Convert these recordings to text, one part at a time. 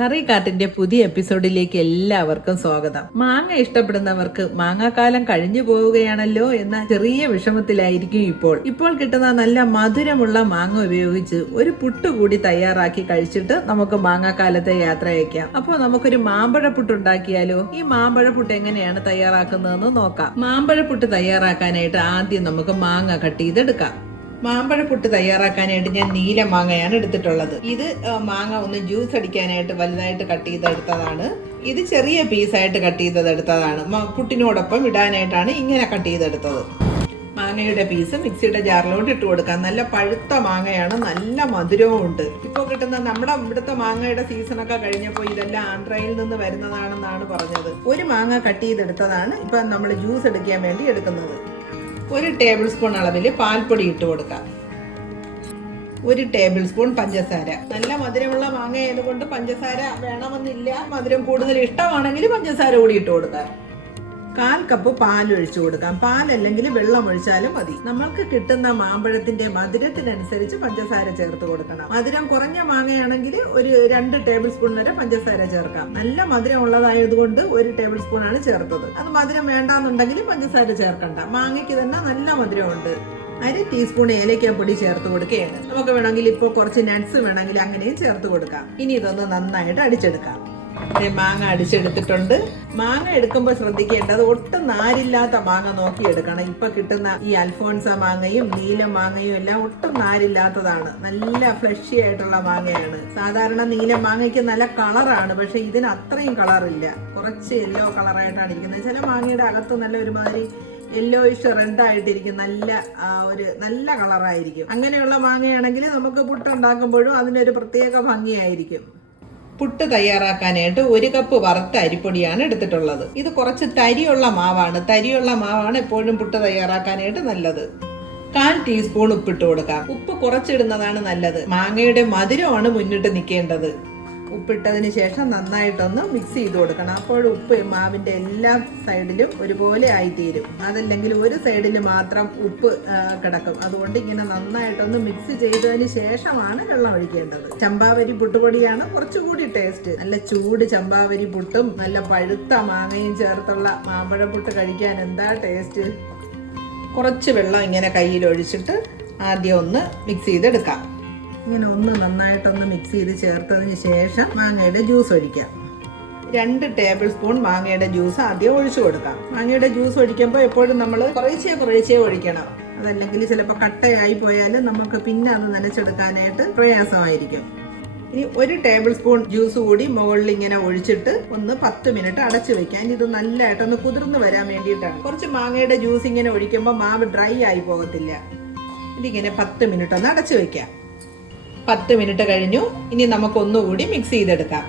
കറിക്കാട്ടിന്റെ പുതിയ എപ്പിസോഡിലേക്ക് എല്ലാവർക്കും സ്വാഗതം. മാങ്ങ ഇഷ്ടപ്പെടുന്നവർക്ക് മാങ്ങാക്കാലം കഴിഞ്ഞു പോവുകയാണല്ലോ എന്ന ചെറിയ വിഷമത്തിലായിരിക്കും ഇപ്പോൾ. ഇപ്പോൾ കിട്ടുന്ന നല്ല മധുരമുള്ള മാങ്ങ ഉപയോഗിച്ച് ഒരു പുട്ട് കൂടി തയ്യാറാക്കി കഴിച്ചിട്ട് നമുക്ക് മാങ്ങാക്കാലത്തെ യാത്ര അയക്കാം. അപ്പോൾ നമുക്കൊരു മാമ്പഴപ്പുട്ട് ഉണ്ടാക്കിയാലോ? ഈ മാമ്പഴപ്പുട്ട് എങ്ങനെയാണ് തയ്യാറാക്കുന്നതെന്ന് നോക്കാം. മാമ്പഴപ്പുട്ട് തയ്യാറാക്കാനായിട്ട് ആദ്യം നമുക്ക് മാങ്ങ കട്ട് ചെയ്തെടുക്കാം. മാമ്പഴപ്പുട്ട് തയ്യാറാക്കാനായിട്ട് ഞാൻ നീല മാങ്ങയാണ് എടുത്തിട്ടുള്ളത്. ഇത് മാങ്ങ ഒന്ന് ജ്യൂസ് അടിക്കാനായിട്ട് വലുതായിട്ട് കട്ട് ചെയ്തെടുത്തതാണ്. ഇത് ചെറിയ പീസായിട്ട് കട്ട് ചെയ്തെടുത്തതാണ്. പുട്ടിനോടൊപ്പം ഇടാനായിട്ടാണ് ഇങ്ങനെ കട്ട് ചെയ്തെടുത്തത്. മാങ്ങയുടെ പീസ് മിക്സിയുടെ ജാറിലോട്ട് ഇട്ട് കൊടുക്കാം. നല്ല പഴുത്ത മാങ്ങയാണ് നല്ല മധുരവും ഉണ്ട്. ഇപ്പോൾ കിട്ടുന്ന നമ്മുടെ ഇവിടുത്തെ മാങ്ങയുടെ സീസണൊക്കെ കഴിഞ്ഞപ്പോൾ ഇതെല്ലാം ആന്ധ്രയിൽ നിന്ന് വരുന്നതാണെന്നാണ് പറഞ്ഞത്. ഒരു മാങ്ങ കട്ട് ചെയ്തെടുത്തതാണ് ഇപ്പം നമ്മൾ ജ്യൂസ് എടുക്കാൻ വേണ്ടി എടുക്കുന്നത്. ഒരു ടേബിൾ സ്പൂൺ അളവിൽ പാൽപ്പൊടി ഇട്ട് കൊടുക്കാം. ഒരു ടേബിൾ സ്പൂൺ പഞ്ചസാര. നല്ല മധുരമുള്ള മാങ്ങ ആയതുകൊണ്ട് പഞ്ചസാര വേണമെന്നില്ല. മധുരം കൂടുതൽ ഇഷ്ടമാണെങ്കിൽ പഞ്ചസാര കൂടി ഇട്ട് കൊടുക്കാം. കാൽ കപ്പ് പാൽ ഒഴിച്ചു കൊടുക്കാം. പാലല്ലെങ്കിൽ വെള്ളം ഒഴിച്ചാലും മതി. നമ്മൾക്ക് കിട്ടുന്ന മാമ്പഴത്തിന്റെ മധുരത്തിനനുസരിച്ച് പഞ്ചസാര ചേർത്ത് കൊടുക്കണം. മധുരം കുറഞ്ഞ മാങ്ങയാണെങ്കിൽ ഒരു രണ്ട് ടേബിൾ സ്പൂൺ വരെ പഞ്ചസാര ചേർക്കാം. നല്ല മധുരം ഉള്ളതായതുകൊണ്ട് ഒരു ടേബിൾ സ്പൂൺ ആണ് ചേർത്തത്. അത് മധുരം വേണ്ടാന്നുണ്ടെങ്കിൽ പഞ്ചസാര ചേർക്കണ്ട. മാങ്ങയ്ക്ക് തന്നെ നല്ല മധുരമുണ്ട്. അര ടീസ്പൂൺ ഏലക്കാപ്പൊടി ചേർത്ത് കൊടുക്കുകയാണ്. നമുക്ക് വേണമെങ്കിൽ ഇപ്പോൾ കുറച്ച് നട്ട്സ് വേണമെങ്കിൽ അങ്ങനെയും ചേർത്ത് കൊടുക്കാം. ഇനി ഇതൊന്ന് നന്നായിട്ട് അടിച്ചെടുക്കാം. മാങ്ങ അടിച്ചെടുത്തിട്ടുണ്ട്. മാങ്ങ എടുക്കുമ്പോൾ ശ്രദ്ധിക്കേണ്ടത് ഒട്ടും നാരില്ലാത്ത മാങ്ങ നോക്കി എടുക്കണം. ഇപ്പൊ കിട്ടുന്ന ഈ അൽഫോൺസ മാങ്ങയും നീല മാങ്ങയും എല്ലാം ഒട്ടും നാരില്ലാത്തതാണ്. നല്ല ഫ്ലഷി ആയിട്ടുള്ള മാങ്ങയാണ്. സാധാരണ നീല മാങ്ങയ്ക്ക് നല്ല കളറാണ് പക്ഷെ ഇതിന് അത്രയും കളറില്ല. കുറച്ച് യെല്ലോ കളറായിട്ടാണ് ഇരിക്കുന്നത്. ചില മാങ്ങയുടെ അകത്ത് നല്ല ഒരുമാതിരി യെല്ലോയിഷ് റെഡ് ആയിട്ടിരിക്കും. നല്ല ഒരു നല്ല കളറായിരിക്കും. അങ്ങനെയുള്ള മാങ്ങയാണെങ്കിൽ നമുക്ക് പുട്ടുണ്ടാക്കുമ്പോഴും അതിനൊരു പ്രത്യേക ഭംഗിയായിരിക്കും. പുട്ട് തയ്യാറാക്കാനായിട്ട് ഒരു കപ്പ് വറുത്ത അരിപ്പൊടിയാണ് എടുത്തിട്ടുള്ളത്. ഇത് കുറച്ച് തരിയുള്ള മാവാണ്. തരിയുള്ള മാവാണ് എപ്പോഴും പുട്ട് തയ്യാറാക്കാനായിട്ട് നല്ലത്. കാൽ ടീസ്പൂൺ ഉപ്പിട്ട് കൊടുക്കാം. ഉപ്പ് കുറച്ചിടുന്നതാണ് നല്ലത്. മാങ്ങയുടെ മധുരമാണ് മുന്നിട്ട് നിൽക്കേണ്ടത്. ഉപ്പിട്ടതിന് ശേഷം നന്നായിട്ടൊന്ന് മിക്സ് ചെയ്ത് കൊടുക്കണം. അപ്പോൾ ഉപ്പ് മാവിന്റെ എല്ലാ സൈഡിലും ഒരുപോലെ ആയിത്തീരും. അതല്ലെങ്കിൽ ഒരു സൈഡിൽ മാത്രം ഉപ്പ് കിടക്കും. അതുകൊണ്ട് ഇങ്ങനെ നന്നായിട്ടൊന്ന് മിക്സ് ചെയ്തതിന് ശേഷമാണ് വെള്ളം ഒഴിക്കേണ്ടത്. ചമ്പാവരി പുട്ടുപൊടിയാണ് കുറച്ചുകൂടി ടേസ്റ്റ് നല്ല ചൂട് ചമ്പാവരി പുട്ടും നല്ല പഴുത്ത മാങ്ങയും ചേർത്തുള്ള മാമ്പഴ പുട്ട് കഴിക്കാൻ എന്താ ടേസ്റ്റ് കുറച്ച് വെള്ളം ഇങ്ങനെ കയ്യിൽ ഒഴിച്ചിട്ട് ആദ്യം ഒന്ന് മിക്സ് ചെയ്തെടുക്കാം. ഇങ്ങനെ ഒന്ന് നന്നായിട്ടൊന്ന് മിക്സ് ചെയ്ത് ചേർത്തതിന് ശേഷം മാങ്ങയുടെ ജ്യൂസ് ഒഴിക്കാം. രണ്ട് ടേബിൾ സ്പൂൺ മാങ്ങയുടെ ജ്യൂസ് ആദ്യം ഒഴിച്ചു കൊടുക്കാം. മാങ്ങയുടെ ജ്യൂസ് ഒഴിക്കുമ്പോൾ എപ്പോഴും നമ്മൾ കുറേശ്ശേ കുറേശ്ശേ ഒഴിക്കണം. അതല്ലെങ്കിൽ ചിലപ്പോൾ കട്ടയായി പോയാൽ നമുക്ക് പിന്നെ അത് നനച്ചെടുക്കാനായിട്ട് പ്രയാസമായിരിക്കും. ഇനി ഒരു ടേബിൾ സ്പൂൺ ജ്യൂസ് കൂടി മുകളിൽ ഇങ്ങനെ ഒഴിച്ചിട്ട് ഒന്ന് പത്ത് മിനിറ്റ് അടച്ചു വെക്കാൻ ഇത് നല്ലതായിട്ടൊന്ന് കുതിർന്ന് വരാൻ വേണ്ടിയിട്ടാണ്. കുറച്ച് മാങ്ങയുടെ ജ്യൂസ് ഇങ്ങനെ ഒഴിക്കുമ്പോൾ മാവ് ഡ്രൈ ആയി പോകത്തില്ല. ഇതിങ്ങനെ പത്ത് മിനിറ്റ് ഒന്ന് അടച്ചു വെക്കാം. പത്ത് മിനിറ്റ് കഴിഞ്ഞു. ഇനി നമുക്ക് ഒന്നുകൂടി മിക്സ് ചെയ്തെടുക്കാം.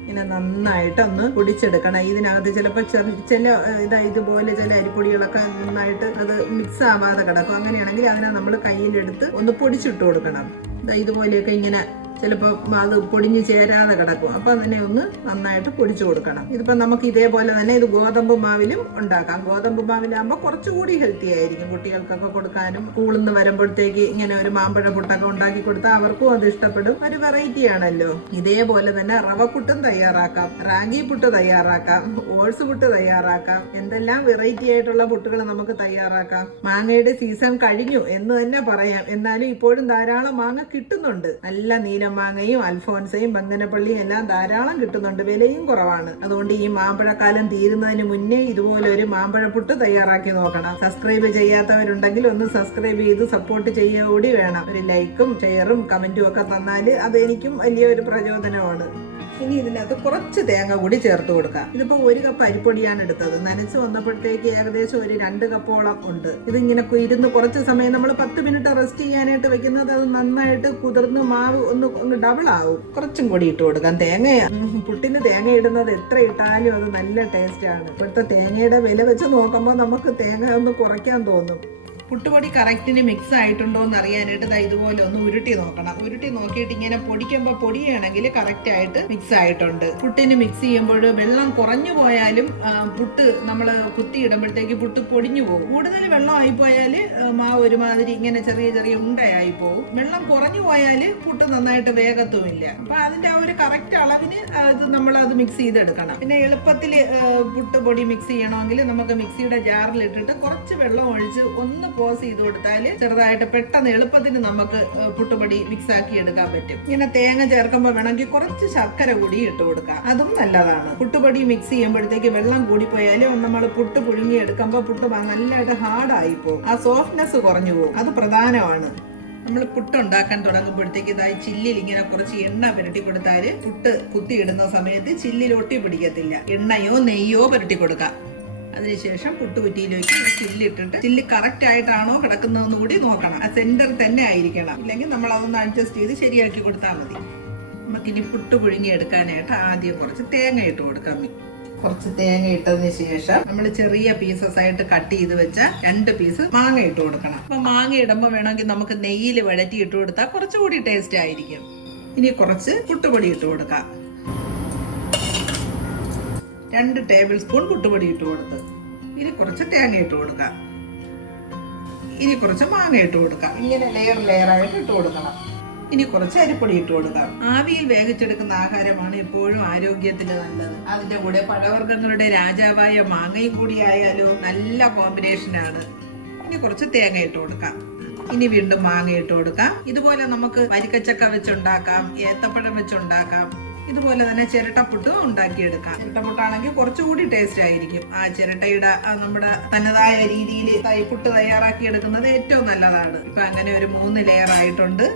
ഇങ്ങനെ നന്നായിട്ട് ഒന്ന് പൊടിച്ചെടുക്കണം. ഇതിനകത്ത് ചിലപ്പോൾ ചെറിയ ചില ഇതാ ഇതുപോലെ ചില അരിപ്പൊടികളൊക്കെ നന്നായിട്ട് അത് മിക്സ് ആവാതെ കിടക്കും. അങ്ങനെയാണെങ്കിൽ അതിനെ നമ്മൾ കയ്യിലെടുത്ത് ഒന്ന് പൊടിച്ചിട്ട് കൊടുക്കണം. ഇതുപോലെയൊക്കെ ഇങ്ങനെ ചിലപ്പോൾ അത് പൊടിഞ്ഞ് ചേരാതെ കിടക്കും. അപ്പം അതിനെ ഒന്ന് നന്നായിട്ട് പൊടിച്ചു കൊടുക്കണം. ഇതിപ്പോൾ നമുക്ക് ഇതേപോലെ തന്നെ ഇത് ഗോതമ്പ് മാവിലും ഉണ്ടാക്കാം. ഗോതമ്പ് മാവിലാകുമ്പോൾ കുറച്ചുകൂടി ഹെൽത്തി ആയിരിക്കും. കുട്ടികൾക്കൊക്കെ കൊടുക്കാനും സ്കൂളിൽ നിന്ന് വരുമ്പോഴത്തേക്ക് ഇങ്ങനെ ഒരു മാമ്പഴ പുട്ടൊക്കെ ഉണ്ടാക്കി കൊടുത്താൽ അവർക്കും അത് ഇഷ്ടപ്പെടും. ഒരു വെറൈറ്റി ആണല്ലോ. ഇതേപോലെ തന്നെ റവ പുട്ടും തയ്യാറാക്കാം. റാഗി പുട്ട് തയ്യാറാക്കാം. ഓട്സ് പുട്ട് തയ്യാറാക്കാം. എന്തെല്ലാം വെറൈറ്റി ആയിട്ടുള്ള പുട്ടുകൾ നമുക്ക് തയ്യാറാക്കാം. മാങ്ങയുടെ സീസൺ കഴിഞ്ഞു എന്ന് തന്നെ പറയാം. എന്നാലും ഇപ്പോഴും ധാരാളം മാങ്ങ കിട്ടുന്നുണ്ട്. നല്ല നീലമാങ്ങയും അൽഫോൻസയും ബങ്ങനപ്പള്ളിയും എല്ലാം ധാരാളം കിട്ടുന്നുണ്ട്. വിലയും കുറവാണ്. അതുകൊണ്ട് ഈ മാമ്പഴക്കാലം തീരുന്നതിന് മുന്നേ ഇതുപോലെ ഒരു മാമ്പഴപ്പുട്ട് തയ്യാറാക്കി നോക്കണം. സബ്സ്ക്രൈബ് ചെയ്യാത്തവരുണ്ടെങ്കിൽ ഒന്ന് സബ്സ്ക്രൈബ് ചെയ്ത് സപ്പോർട്ട് ചെയ്യുക കൂടി വേണം. ഒരു ലൈക്കും ഷെയറും കമന്റും ഒക്കെ തന്നാൽ അതെനിക്കും വലിയൊരു പ്രചോദനമാണ്. ഇനി ഇതിനകത്ത് കുറച്ച് തേങ്ങ കൂടി ചേർത്ത് കൊടുക്കാം. ഇതിപ്പോൾ ഒരു കപ്പ് അരിപ്പൊടിയാണ് എടുത്തത്. നനച്ച് വന്നപ്പോഴത്തേക്ക് ഏകദേശം ഒരു രണ്ട് കപ്പോളം ഉണ്ട്. ഇതിങ്ങനെ ഇരുന്ന് കുറച്ച് സമയം നമ്മൾ പത്ത് മിനിറ്റ് റെസ്റ്റ് ചെയ്യാനായിട്ട് വെക്കുന്നത് അത് നന്നായിട്ട് കുതിർന്ന് മാവ് ഒന്ന് ഒന്ന് ഡബിൾ ആവും. കുറച്ചും കൂടി ഇട്ട് കൊടുക്കാം. തേങ്ങയാണ് പുട്ടിന് തേങ്ങ ഇടുന്നത് എത്ര ഇട്ടാലും അത് നല്ല ടേസ്റ്റ് ആണ്. ഇപ്പോഴത്തെ തേങ്ങയുടെ വില വെച്ച് നോക്കുമ്പോൾ നമുക്ക് തേങ്ങ ഒന്ന് കുറയ്ക്കാൻ തോന്നും. പുട്ടുപൊടി കറക്റ്റിന് മിക്സ് ആയിട്ടുണ്ടോ എന്ന് അറിയാനായിട്ട് ദാ ഇതുപോലെ ഒന്ന് ഉരുട്ടി നോക്കണം. ഉരുട്ടി നോക്കിയിട്ട് ഇങ്ങനെ പൊടിക്കുമ്പോൾ പൊടിയാണെങ്കിൽ കറക്റ്റ് ആയിട്ട് മിക്സ് ആയിട്ടുണ്ട്. പുട്ടിന് മിക്സ് ചെയ്യുമ്പോൾ വെള്ളം കുറഞ്ഞു പോയാലും പുട്ട് നമ്മൾ കുത്തി ഇടുമ്പോഴത്തേക്ക് പുട്ട് പൊടിഞ്ഞു പോകും. കൂടുതൽ വെള്ളം ആയിപ്പോയാൽ മാവ് ഒരുമാതിരി ഇങ്ങനെ ചെറിയ ചെറിയ ഉണ്ടയായി പോകും. വെള്ളം കുറഞ്ഞു പോയാൽ പുട്ട് നന്നായിട്ട് വേഗത്തുമില്ല അപ്പം അതിന്റെ ആ ഒരു കറക്റ്റ് അളവിന് അത് നമ്മൾ അത് മിക്സ് ചെയ്തെടുക്കണം. പിന്നെ എളുപ്പത്തിൽ പുട്ട് പൊടി മിക്സ് ചെയ്യണമെങ്കിൽ നമുക്ക് മിക്സിയുടെ ജാറിലിട്ടിട്ട് കുറച്ച് വെള്ളം ഒഴിച്ച് ഒന്ന് പോസ് ചെയ്ത് കൊടുത്താൽ ചെറുതായിട്ട് പെട്ടെന്ന് എളുപ്പത്തിന് നമുക്ക് പുട്ടുപൊടി മിക്സ് ആക്കി എടുക്കാൻ പറ്റും. ഇങ്ങനെ തേങ്ങ ചേർക്കുമ്പോൾ വേണമെങ്കിൽ കുറച്ച് ശർക്കര കൂടി ഇട്ട് കൊടുക്കാം. അതും നല്ലതാണ്. പുട്ടുപൊടി മിക്സ് ചെയ്യുമ്പോഴത്തേക്ക് വെള്ളം കൂടിപ്പോയാലും നമ്മൾ പുട്ട് പുഴുങ്ങി എടുക്കുമ്പോൾ പുട്ട് നല്ലതായിട്ട് ഹാർഡായി പോകും. ആ സോഫ്റ്റ്നെസ് കുറഞ്ഞു പോകും. അത് പ്രധാനമാണ്. നമ്മൾ പുട്ട് ഉണ്ടാക്കാൻ തുടങ്ങുമ്പോഴത്തേക്ക് ഇതായി ചില്ലിൽ ഇങ്ങനെ കുറച്ച് എണ്ണ പുരട്ടി കൊടുത്താൽ പുട്ട് കുത്തിയിടുന്ന സമയത്ത് ചില്ലിൽ ഒട്ടി പിടിക്കത്തില്ല. എണ്ണയോ നെയ്യോ പുരട്ടി കൊടുക്കാം. അതിനുശേഷം പുട്ടുകുറ്റിയിലേക്ക് ചില്ലിട്ടിട്ട് ചില്ല് കറക്റ്റ് ആയിട്ടാണോ കിടക്കുന്നതെന്ന് കൂടി നോക്കണം. ആ സെന്റർ തന്നെ ആയിരിക്കണം. ഇല്ലെങ്കിൽ നമ്മൾ അതൊന്ന് അഡ്ജസ്റ്റ് ചെയ്ത് ശരിയാക്കി കൊടുത്താൽ മതി. നമുക്കിനി പുട്ട് പുഴുങ്ങി എടുക്കാനായിട്ട് ആദ്യം കുറച്ച് തേങ്ങ ഇട്ട് കൊടുക്കാം. കുറച്ച് തേങ്ങ ഇട്ടതിന് ശേഷം നമ്മൾ ചെറിയ പീസസ് ആയിട്ട് കട്ട് ചെയ്ത് വെച്ച രണ്ട് പീസ് മാങ്ങ ഇട്ട് കൊടുക്കണം. അപ്പൊ മാങ്ങ ഇടുമ്പോൾ വേണമെങ്കിൽ നമുക്ക് നെയ്യിൽ വഴറ്റി ഇട്ട് കൊടുത്താൽ കുറച്ചുകൂടി ടേസ്റ്റ് ആയിരിക്കും. ഇനി കുറച്ച് പുട്ടുപൊടി ഇട്ട് കൊടുക്കാം. രണ്ട് ടേബിൾ സ്പൂൺ പുട്ടുപൊടി ഇട്ട് കൊടുത്ത്. ഇനി കുറച്ച് തേങ്ങ ഇട്ട് കൊടുക്കാം. ഇനി കുറച്ച് മാങ്ങ ഇട്ട് കൊടുക്കാം. ഇങ്ങനെ ലെയർ ലെയറായിട്ട് ഇട്ട് കൊടുക്കണം. ഇനി കുറച്ച് അരിപ്പൊടി ഇട്ട് കൊടുക്കാം. ആവിയിൽ വേവിച്ചെടുക്കുന്ന ആഹാരമാണ് എപ്പോഴും ആരോഗ്യത്തിന് നല്ലത്. അതിന്റെ കൂടെ പഴവർഗങ്ങളുടെ രാജാവായ മാങ്ങയും കൂടി ആയാലോ നല്ല കോമ്പിനേഷനാണ് ഇനി കുറച്ച് തേങ്ങ ഇട്ട് കൊടുക്കാം. ഇനി വീണ്ടും മാങ്ങ ഇട്ട് കൊടുക്കാം. ഇതുപോലെ നമുക്ക് വരിക്കച്ചക്ക വെച്ചുണ്ടാക്കാം ഏത്തപ്പഴം വെച്ചുണ്ടാക്കാം. ഇതുപോലെ തന്നെ ചിരട്ടപ്പുട്ടും ഉണ്ടാക്കിയെടുക്കാം. ചിരട്ടപ്പുട്ടാണെങ്കിൽ കുറച്ചുകൂടി ടേസ്റ്റ് ആയിരിക്കും. ആ ചിരട്ടയുടെ നമ്മുടെ തനതായ രീതിയിൽ പുട്ട് തയ്യാറാക്കി എടുക്കുന്നത് ഏറ്റവും നല്ലതാണ്. ഇപ്പൊ അങ്ങനെ ഒരു മൂന്ന് ലെയർ ആയിട്ടുണ്ട്.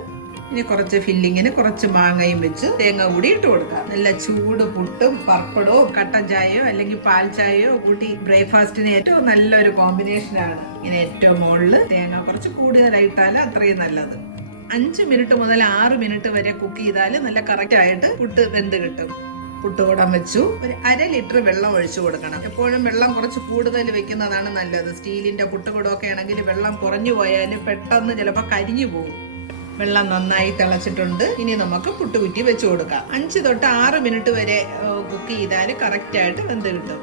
ഇനി കുറച്ച് ഫില്ലിങ്ങിന് കുറച്ച് മാങ്ങയും വെച്ച് തേങ്ങ കൂടി ഇട്ട് കൊടുക്കാം. നല്ല ചൂട് പുട്ടും പർപ്പടവും കട്ടൻ ചായയോ അല്ലെങ്കിൽ പാൽ ചായയോ കൂട്ടി ബ്രേക്ക്ഫാസ്റ്റിന് ഏറ്റവും നല്ലൊരു കോമ്പിനേഷനാണ് ഇങ്ങനെ ഏറ്റവും മുകളിൽ തേങ്ങ കുറച്ച് കൂടുതലായിട്ടാൽ അത്രയും നല്ലത്. അഞ്ച് മിനിറ്റ് മുതൽ ആറ് മിനിറ്റ് വരെ കുക്ക് ചെയ്താൽ നല്ല കറക്റ്റ് ആയിട്ട് പുട്ട് വെന്ത് കിട്ടും. പുട്ടുകൂടം വെച്ചു. ഒരു അര ലിറ്റർ വെള്ളം ഒഴിച്ചു കൊടുക്കണം. എപ്പോഴും വെള്ളം കുറച്ച് കൂടുതൽ വെക്കുന്നതാണ് നല്ലത്. സ്റ്റീലിന്റെ പുട്ടുകൂടമൊക്കെ ആണെങ്കിൽ വെള്ളം കുറഞ്ഞു പോയാൽ പെട്ടെന്ന് ചിലപ്പോൾ കരിഞ്ഞു പോകും. വെള്ളം നന്നായി തിളച്ചിട്ടുണ്ട്. ഇനി നമുക്ക് പുട്ടുകുറ്റി വെച്ചു കൊടുക്കാം. അഞ്ച് തൊട്ട് ആറ് മിനിറ്റ് വരെ കുക്ക് ചെയ്താൽ കറക്റ്റ് ആയിട്ട് വെന്ത് കിട്ടും.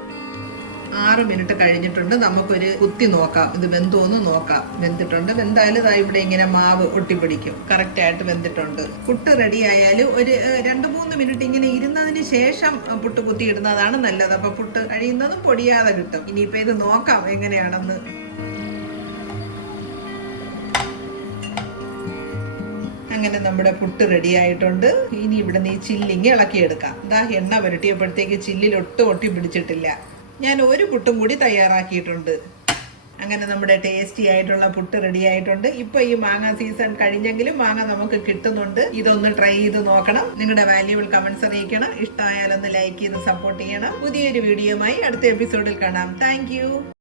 ആറ് മിനിറ്റ് കഴിഞ്ഞിട്ടുണ്ട്. നമുക്കൊരു കുത്തി നോക്കാം. ഇത് വെന്തോന്ന് നോക്കാം. വെന്തിട്ടുണ്ട്. വെന്തായാലും ഇതാ ഇവിടെ ഇങ്ങനെ മാവ് ഒട്ടിപ്പിടിക്കും. കറക്റ്റ് ആയിട്ട് വെന്തിട്ടുണ്ട്. പുട്ട് റെഡി ആയാലും ഒരു രണ്ട് മൂന്ന് മിനിറ്റ് ഇങ്ങനെ ഇരുന്നതിന് ശേഷം പുട്ട് കുത്തി ഇടുന്നതാണ് നല്ലത്. അപ്പൊ പുട്ട് കഴിയുന്നതും പൊടിയാതെ കിട്ടും. ഇനിയിപ്പോ ഇത് നോക്കാം എങ്ങനെയാണെന്ന്. അങ്ങനെ നമ്മുടെ പുട്ട് റെഡി ആയിട്ടുണ്ട്. ഇനി ഇവിടെ നിന്ന് ഈ ചില്ലിങ് ഇളക്കിയെടുക്കാം. ഇതാ എണ്ണ പുരട്ടിയപ്പോഴത്തേക്ക് ചില്ലിൽ ഒട്ടും ഒട്ടി പിടിച്ചിട്ടില്ല ഞാൻ ഒരു പുട്ടും കൂടി തയ്യാറാക്കിയിട്ടുണ്ട്. അങ്ങനെ നമ്മുടെ ടേസ്റ്റി ആയിട്ടുള്ള പുട്ട് റെഡി ആയിട്ടുണ്ട്. ഇപ്പൊ ഈ മാങ്ങ സീസൺ കഴിഞ്ഞെങ്കിലും മാങ്ങ നമുക്ക് കിട്ടുന്നുണ്ട്. ഇതൊന്ന് ട്രൈ ചെയ്ത് നോക്കണം. നിങ്ങളുടെ വാല്യൂബിൾ കമന്റ്സ് അറിയിക്കണം. ഇഷ്ടമായാലൊന്ന് ലൈക്ക് ചെയ്ത് സപ്പോർട്ട് ചെയ്യണം. പുതിയൊരു വീഡിയോയുമായി അടുത്ത എപ്പിസോഡിൽ കാണാം. താങ്ക്